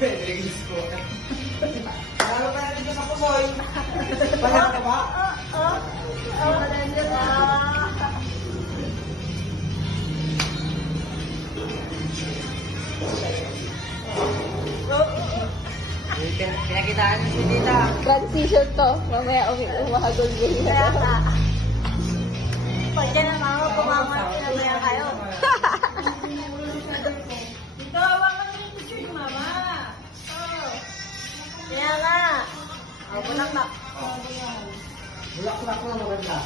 Release ko. Lalo ka na dito sa kusoy. Pala ka ba? Pinakitaan niyo si Tita. Transition to. Mamaya umahagol-gul na. Kaya ka. Pag dyan ang mama, kumama, pinamaya kayo. Ito, hawa ka ng picture ni mama. Kaya nga. Bulak-lak. Bulak-lak na maganda.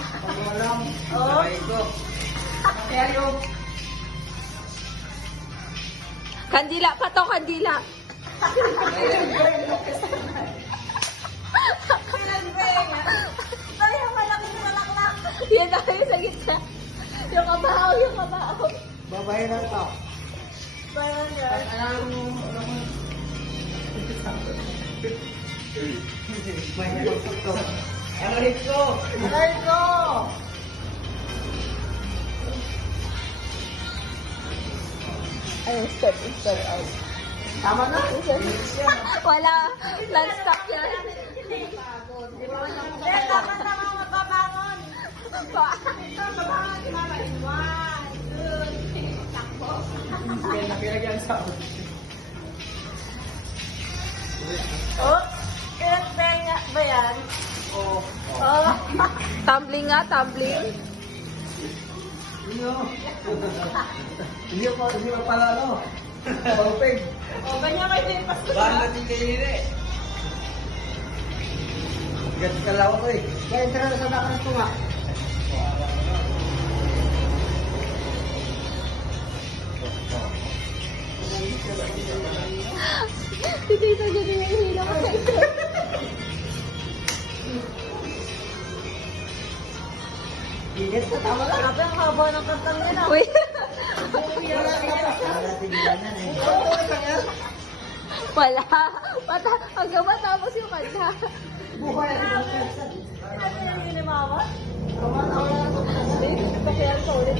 Pag walang, Oh. ito. Kaya yung, Kandila pa to, kandila. Ay, ang malaki na bulaklak. Yan na kayo sa gitna. Yung kabahaw, yung kabahaw. babae na ito. Bayan dyan. May nagusok to. Ano ito? Aray ko. Ayun, step in, step out. Tama na. Wala. Non-stop yan. Kaya dapat na mga magbabangon. Ito, babangon si mama. 1, 2, 3, takbo. Kaya nakilagyan sa Oh, kaya nga ba yan? Oo. Oh. Tumbling nga, tumbling. Hindi ko pala ano. Open. Oh, ganyan kayo din pasto. Bahan natin kayo nila eh. Gat kalawa ko eh. Kaya entra na sa dakan ito nga. Si Tita ganun yung hilo ko. Ingat na tama lang. Grabe ang haba ng kantang nila. Uy. Wala. Hanggang matapos yung kanta. Buhay. Ano yung ni mama? Pakiyan ko ulit.